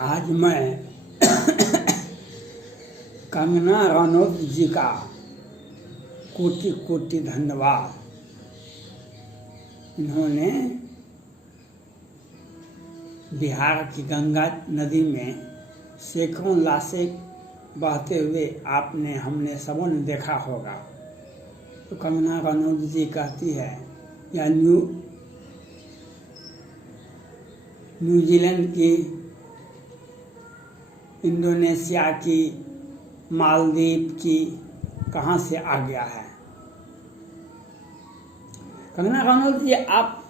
आज मैं कंगना रनौत जी का कोटि कोटि धन्यवाद। इन्होंने बिहार की गंगा नदी में सैकड़ों लाशें बहते हुए आपने हमने सबों ने देखा होगा। तो कंगना रनौत जी कहती है या न्यूजीलैंड की, इंडोनेशिया की, मालदीव की कहाँ से आ गया है। कंगना रनौत जी आप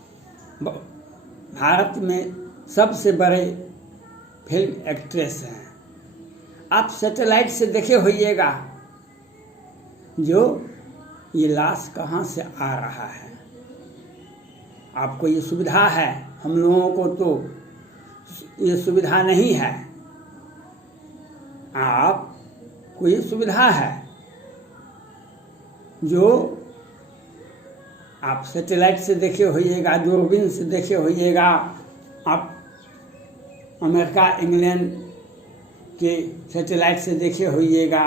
भारत में सबसे बड़े फिल्म एक्ट्रेस हैं। आप सैटेलाइट से देखे होइएगा जो ये लाश कहाँ से आ रहा है। आपको ये सुविधा है, हम लोगों को तो ये सुविधा नहीं है। आपको ये सुविधा है जो आप सैटेलाइट से देखे होइएगा, दूरबीन से देखे होइएगा, आप अमेरिका इंग्लैंड के सैटेलाइट से देखे होइएगा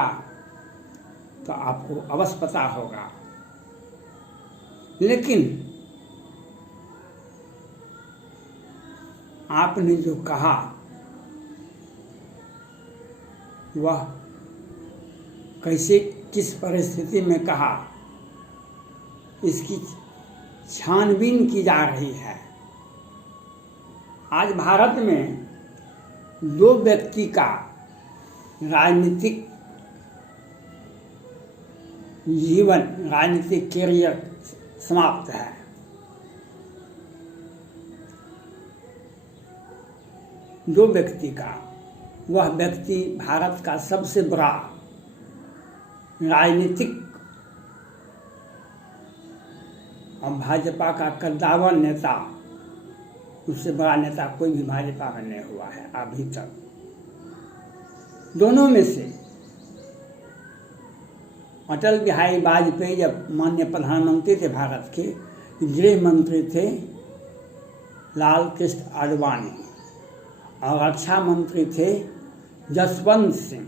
तो आपको अवश्य पता होगा। लेकिन आपने जो कहा वह कैसे, किस परिस्थिति में कहा, इसकी छानबीन की जा रही है। आज भारत में दो व्यक्ति का राजनीतिक जीवन, राजनीतिक कैरियर समाप्त है। दो व्यक्ति का, वह व्यक्ति भारत का सबसे बड़ा राजनीतिक और भाजपा का कद्दावर नेता, उससे बड़ा नेता कोई भी भाजपा में नहीं हुआ है अभी तक। दोनों में से अटल बिहारी वाजपेयी जब माननीय प्रधानमंत्री थे भारत के, गृह मंत्री थे लाल कृष्ण आडवाणी और रक्षा मंत्री थे जसवंत सिंह।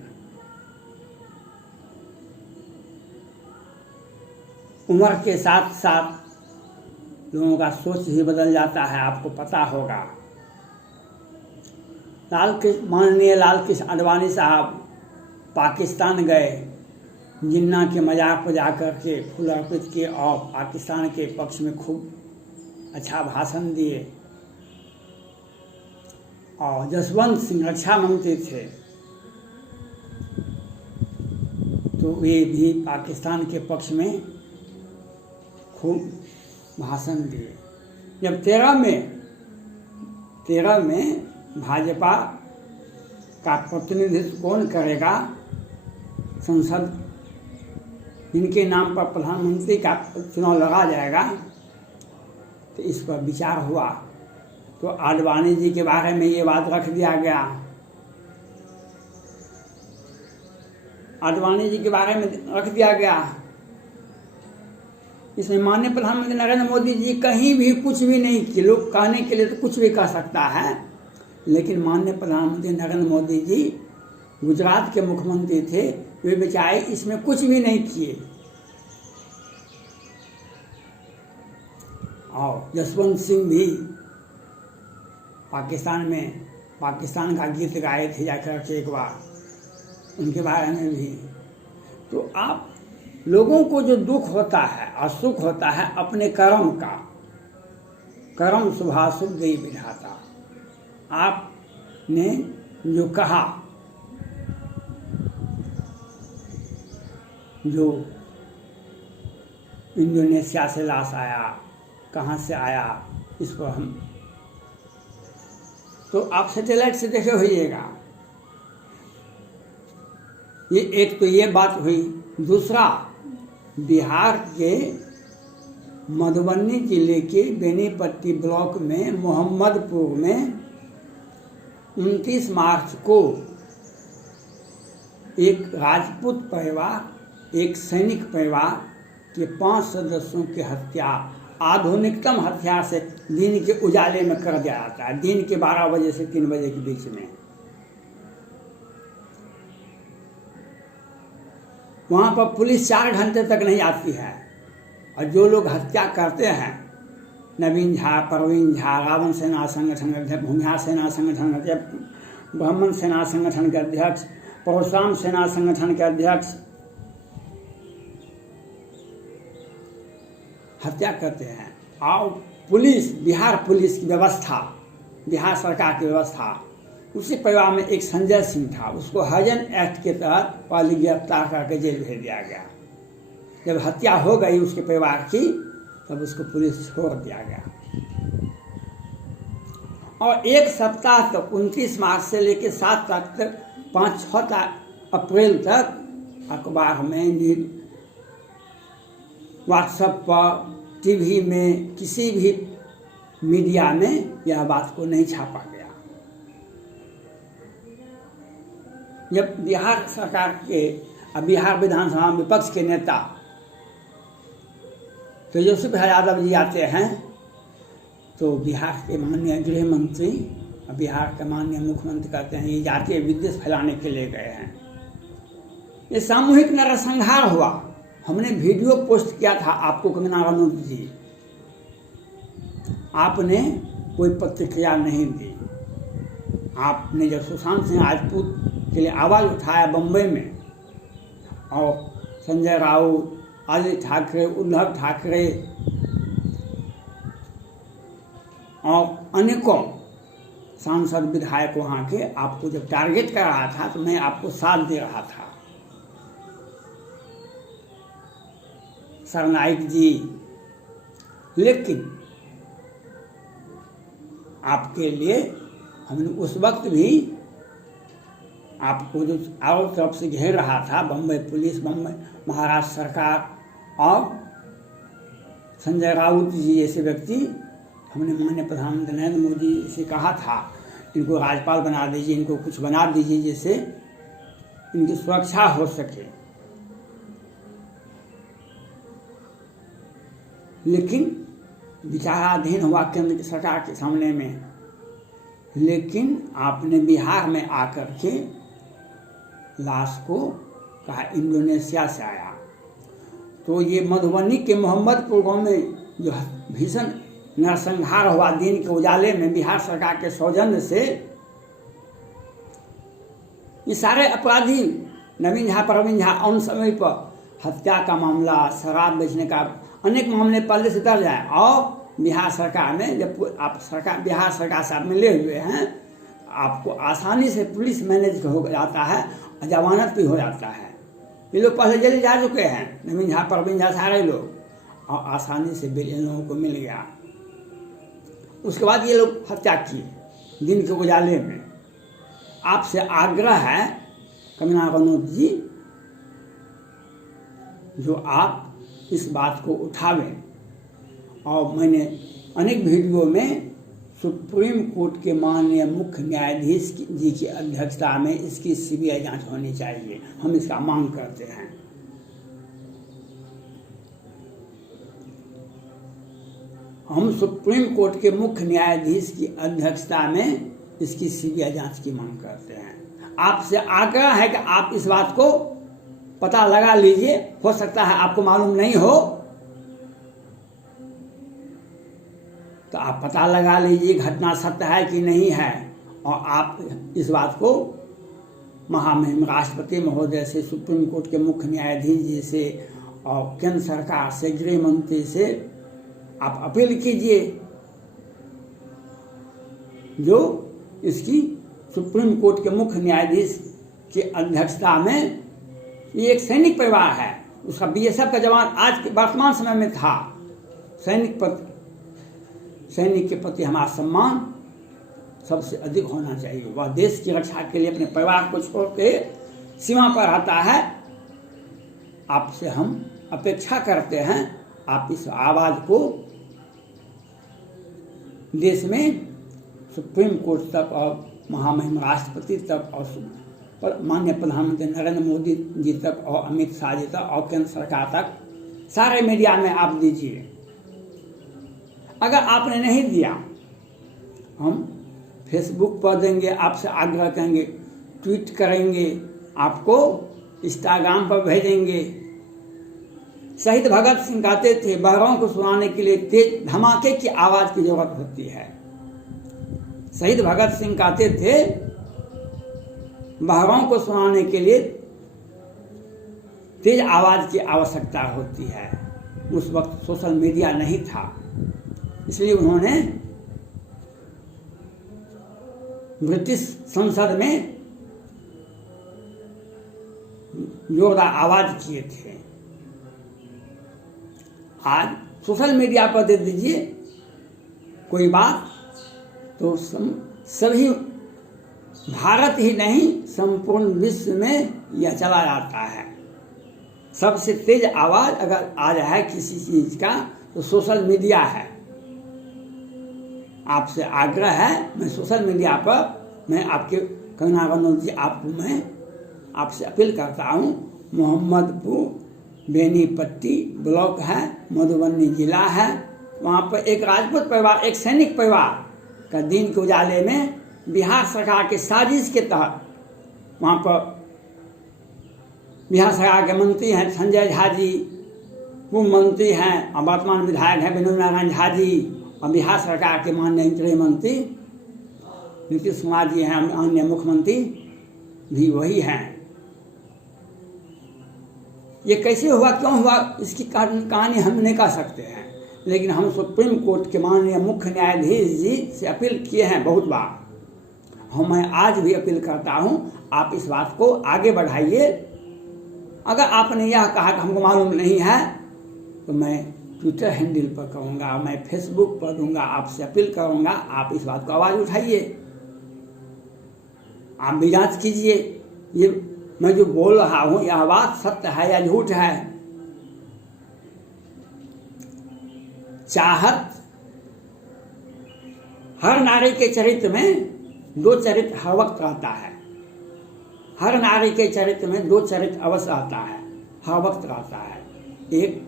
उम्र के साथ साथ लोगों का सोच ही बदल जाता है, आपको पता होगा। माननीय लाल कृष्ण आडवाणी साहब पाकिस्तान गए, जिन्ना के मजाक बजा करके फूल अर्पित किए और पाकिस्तान के पक्ष में खूब अच्छा भाषण दिए। और जसवंत सिंह रक्षा मंत्री थे तो वे भी पाकिस्तान के पक्ष में खूब भाषण दिए। जब 13 में भाजपा का प्रतिनिधित्व कौन करेगा, संसद इनके नाम पर प्रधानमंत्री का चुनाव लगा जाएगा, तो इस पर विचार हुआ। तो आडवाणी जी के बारे में ये बात रख दिया गया। आडवाणी जी के बारे में रख दिया गया। इसमें माननीय प्रधानमंत्री नरेंद्र मोदी जी कहीं भी कुछ भी नहीं किए। लोग कहने के लिए तो कुछ भी कह सकता है, लेकिन माननीय प्रधानमंत्री नरेंद्र मोदी जी गुजरात के मुख्यमंत्री थे, वे बेचारे इसमें कुछ भी नहीं किए। और जसवंत सिंह भी पाकिस्तान का गीत गाए थे जाकर के एक बार, उनके बारे में भी। तो आप लोगों को जो दुख होता है और सुख होता है अपने कर्म का, कर्म शुभाशुभ देई विधाता। आपने जो कहा, जो इंडोनेशिया से लाश आया, कहाँ से आया, इस पर हम तो आप सैटेलाइट से देखे होइएगा। ये एक तो ये बात हुई। दूसरा, बिहार के मधुबनी जिले के बेनीपट्टी ब्लॉक में मोहम्मदपुर में 29 मार्च को एक राजपूत परिवार, एक सैनिक परिवार के 5 सदस्यों की हत्या आधुनिकतम हथियार से दिन के उजाले में कर दिया जाता है, दिन के 12 बजे से 3 बजे के बीच में। वहाँ पर पुलिस 4 घंटे तक नहीं आती है। और जो लोग हत्या करते हैं, नवीन झा, परवीन झा, रावण सेना संगठन अध्यक्ष, भूमिहार सेना संगठन अध्यक्ष, ब्राह्मण सेना संगठन के अध्यक्ष, परशुराम सेना संगठन के अध्यक्ष, हत्या करते हैं। और पुलिस, बिहार पुलिस की व्यवस्था, बिहार सरकार की व्यवस्था, उसी परिवार में एक संजय सिंह था, उसको हरिजन एक्ट के तहत पहले गिरफ्तार करके जेल भेज दिया गया। जब हत्या हो गई उसके परिवार की, तब उसको पुलिस छोड़ दिया गया। और 1 सप्ताह तक 29 मार्च से लेकर 7 तक 5-6 अप्रैल तक अखबार में, व्हाट्सएप पर, टीवी में, किसी भी मीडिया में यह बात को नहीं छापा गया। जब बिहार सरकार के, बिहार विधानसभा में विपक्ष के नेता तेजस्वी प्रसाद यादव जी आते हैं, तो बिहार के माननीय गृह मंत्री, बिहार के माननीय मुख्यमंत्री कहते हैं ये जातीय विद्वेष फैलाने के लिए गए हैं। ये सामूहिक नरसंहार हुआ। हमने वीडियो पोस्ट किया था आपको, कंगना रनौत जी, आपने कोई प्रतिक्रिया नहीं दी। आपने जब सुशांत सिंह राजपूत के लिए आवाज़ उठाया बम्बई में, और संजय राउत, आदित्य ठाकरे, उद्धव ठाकरे और अनेकों सांसद विधायक वहाँ के आपको जब टारगेट कर रहा था, तो मैं आपको साथ दे रहा था। सरनाइक जी, लेकिन आपके लिए हमने उस वक्त भी आपको जो चारों तरफ से घेर रहा था, बम्बई पुलिस, बम्बई महाराष्ट्र सरकार और संजय राउत जी जैसे व्यक्ति, हमने माननीय प्रधानमंत्री नरेंद्र मोदी से कहा था इनको राज्यपाल बना दीजिए, इनको कुछ बना दीजिए जिससे इनकी सुरक्षा हो सके। लेकिन विचाराधीन हुआ केंद्र की सरकार के सामने में। लेकिन आपने बिहार में आकर के लाश को कहा इंडोनेशिया से आया। तो ये मधुबनी के मोहम्मदपुर गांव में जो भीषण नरसंहार हुआ दिन के उजाले में, बिहार सरकार के सौजन्य से, ये सारे अपराधी नवीन झा, परवीन झा, उन समय पर हत्या का मामला, शराब बेचने का अनेक मामले पहले से दर्ज है। और बिहार सरकार में जब आप बिहार सरकार से आप मिले हुए हैं, आपको आसानी से पुलिस मैनेज हो जाता है और जमानत भी हो जाता है। ये लोग पहले जेल जा चुके हैं, नवीन झा, परवीन झा, सारे लोग, और आसानी से बेल इन लोगों को मिल गया। उसके बाद ये लोग हत्या किए दिन के उजाले में। आपसे आग्रह है कंगना रनौत जी, जो आप इस बात को उठावें। और मैंने अनेक वीडियो में सुप्रीम कोर्ट के माननीय मुख्य न्यायाधीश जी की अध्यक्षता में इसकी सीबीआई जांच होनी चाहिए, हम इसका मांग करते हैं। हम सुप्रीम कोर्ट के मुख्य न्यायाधीश की अध्यक्षता में इसकी सीबीआई जांच की मांग करते हैं। आपसे आग्रह है कि आप इस बात को पता लगा लीजिए। हो सकता है आपको मालूम नहीं हो, तो आप पता लगा लीजिए घटना सत्य है कि नहीं है, और आप इस बात को महामहिम राष्ट्रपति महोदय से, सुप्रीम कोर्ट के मुख्य न्यायाधीश जी से और केंद्र सरकार से, गृह मंत्री से आप अपील कीजिए, जो इसकी सुप्रीम कोर्ट के मुख्य न्यायाधीश की अध्यक्षता में, ये एक सैनिक परिवार है, उसका बीएसएफ का जवान आज के वर्तमान समय में था। सैनिक के प्रति हमारा सम्मान सबसे अधिक होना चाहिए। वह देश की रक्षा के लिए अपने परिवार को छोड़ के सीमा पर आता है। आपसे हम अपेक्षा करते हैं आप इस आवाज़ को देश में सुप्रीम कोर्ट तक और महामहिम राष्ट्रपति तक और माननीय प्रधानमंत्री नरेंद्र मोदी जी तक और अमित शाह जी तक और केंद्र सरकार तक, सारे मीडिया में आप दीजिए। अगर आपने नहीं दिया, हम फेसबुक पर देंगे, आपसे आग्रह करेंगे, ट्वीट करेंगे, आपको इंस्टाग्राम पर भेजेंगे। शहीद भगत सिंह कहते थे, बहरों को सुनाने के लिए तेज धमाके की आवाज की जरूरत होती है। शहीद भगत सिंह कहते थे, बहरों को सुनाने के लिए तेज आवाज की आवश्यकता होती है। उस वक्त सोशल मीडिया नहीं था, इसलिए उन्होंने ब्रिटिश संसद में जोरदार आवाज किए थे। आज सोशल मीडिया पर दे दीजिए कोई बात, तो सभी भारत ही नहीं संपूर्ण विश्व में यह चला जाता है। सबसे तेज आवाज अगर आज है किसी चीज का तो सोशल मीडिया है। आपसे आग्रह है, मैं सोशल मीडिया पर मैं आपके कंगना रनौत जी आपको मैं आपसे अपील करता हूँ। मोहम्मदपुर बेनीपट्टी ब्लॉक है, मधुबनी जिला है। वहाँ पर एक राजपूत परिवार, एक सैनिक परिवार का दिन के उजाले में बिहार सरकार के साजिश के तहत वहाँ पर बिहार सरकार के मंत्री हैं संजय झा जी, पूर्व मंत्री हैं और वर्तमान विधायक हैं विनोद नारायण झा जी, और बिहार सरकार के माननीय गृह मंत्री नीतीश कुमार जी हैं, अन्य मुख्यमंत्री भी वही हैं। ये कैसे हुआ, क्यों हुआ, इसकी कहानी हम नहीं कह सकते हैं, लेकिन हम सुप्रीम कोर्ट के माननीय मुख्य न्यायाधीश जी से अपील किए हैं बहुत बार। मैं आज भी अपील करता हूं, आप इस बात को आगे बढ़ाइए। अगर आपने यह कहा कि हमको मालूम नहीं है, तो मैं ट्विटर हैंडल पर कहूँगा, मैं फेसबुक पर दूंगा, आपसे अपील करूँगा, आप इस बात को आवाज़ उठाइए। आप भी जांच कीजिए, ये मैं जो बोल रहा हूँ यह बात सत्य है या झूठ है। चाहत, हर नारी के चरित्र में दो चरित्र हर वक्त रहता है। हर नारी के चरित्र में दो चरित्र अवश्य आता है, हर वक्त रहता है। एक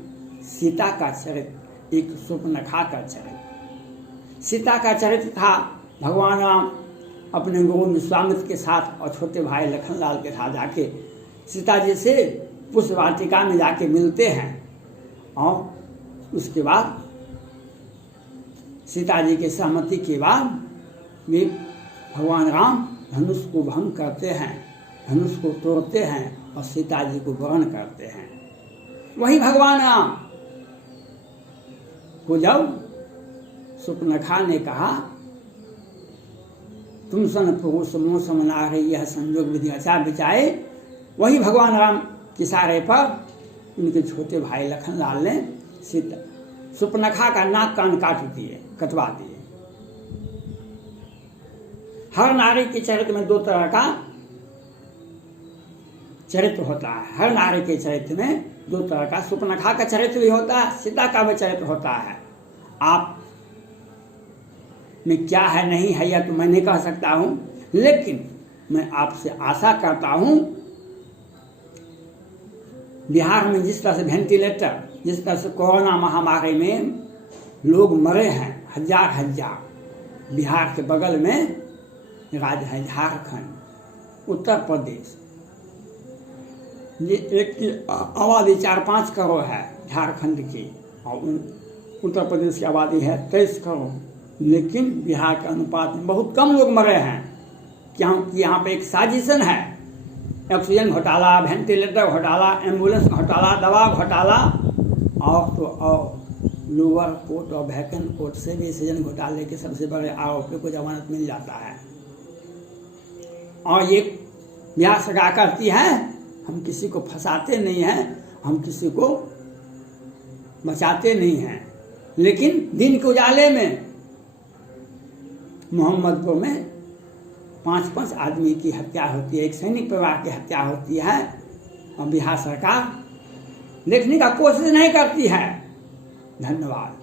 सीता का चरित्र, एक सुपर्णखा का चरित्र। सीता का चरित्र था भगवान राम अपने गुरु विश्वामित्र के साथ और छोटे भाई लखनलाल के साथ जाके सीता जी से पुष्प वाटिका में जाके मिलते हैं, और उसके बाद सीता जी के सहमति के बाद वे भगवान राम धनुष को भंग करते हैं, धनुष को तोड़ते हैं और सीता जी को वरण करते हैं। वही भगवान राम को जब सुपर्णखा ने कहा, तुम सन पुरुष मोह सम नारी यह संयोग विधि आचार बिचाए, वही भगवान राम के इशारे पर उनके छोटे भाई लखनलाल ने सुपर्णखा का नाक कान कटवा दिए। हर नारी के चरित्र में दो तरह का चरित्र होता है। हर नारी के चरित्र में दो तरह का, सुपर्णखा का चरित्र भी होता है, सीता का भी चरित्र होता है। आप में क्या है नहीं है या तो मैं नहीं कह सकता हूं, लेकिन मैं आपसे आशा करता हूं, बिहार में जिस तरह से वेंटिलेटर, जिस तरह से कोरोना महामारी में लोग मरे हैं हजार हजार, बिहार के बगल में राज्य है झारखंड, उत्तर प्रदेश, ये एक की आबादी 4-5 करोड़ है झारखंड की, और उत्तर प्रदेश की आबादी है 23 करोड़, लेकिन बिहार के अनुपात में बहुत कम लोग मरे हैं। क्योंकि यहाँ पे एक साजिशन है, ऑक्सीजन घोटाला, वेंटिलेटर घोटाला, एम्बुलेंस घोटाला, दवा घोटाला, और लोअर कोर्ट और वैकेंट कोर्ट से भी सृजन घोटाले के सबसे बड़े आरोपी को जमानत मिल जाता है। और ये बिहार सरकार करती है, हम किसी को फंसाते नहीं हैं, हम किसी को बचाते नहीं हैं, लेकिन दिन के उजाले में मोहम्मदपुर में 5-5 आदमी की हत्या होती है, एक सैनिक परिवार की हत्या होती है, और बिहार सरकार देखने का कोशिश नहीं करती है। धन्यवाद।